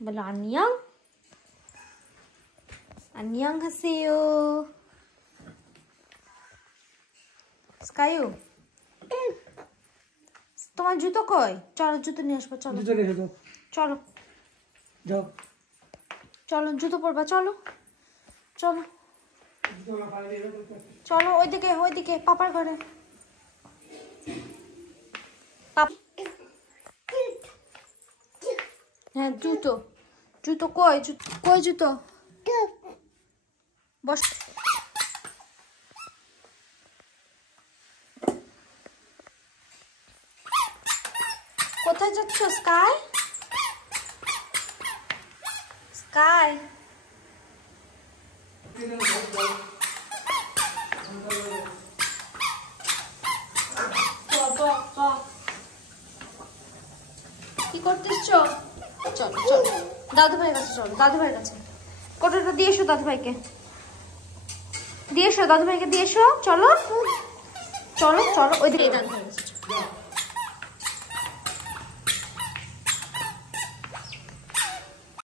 বলো আনিয়াং আনিয়াং হাসেয়ো স্কাইও তোমার জুতো কই চলো জুতো নিয়ে আসবো চলো চলো যাও চলো জুতো পরবা চলো চলো চলো ওইদিকে পাপার ঘরে হ্যাঁ জুতো জুতো কই জুতো বস কোথায় যাচ্ছ স্কাই স্কাই কি করতেছ চলো চলো দাদু ভাইয়ের কাছে চলো দাদু ভাইয়ের কাছে কোটাটা দিয়ে এসো দাদু ভাইকে দিয়ে এসো দাদু ভাইকে দিয়ে এসো চলো চলো চলো ওইদিকে দাদু ভাইয়ের কাছে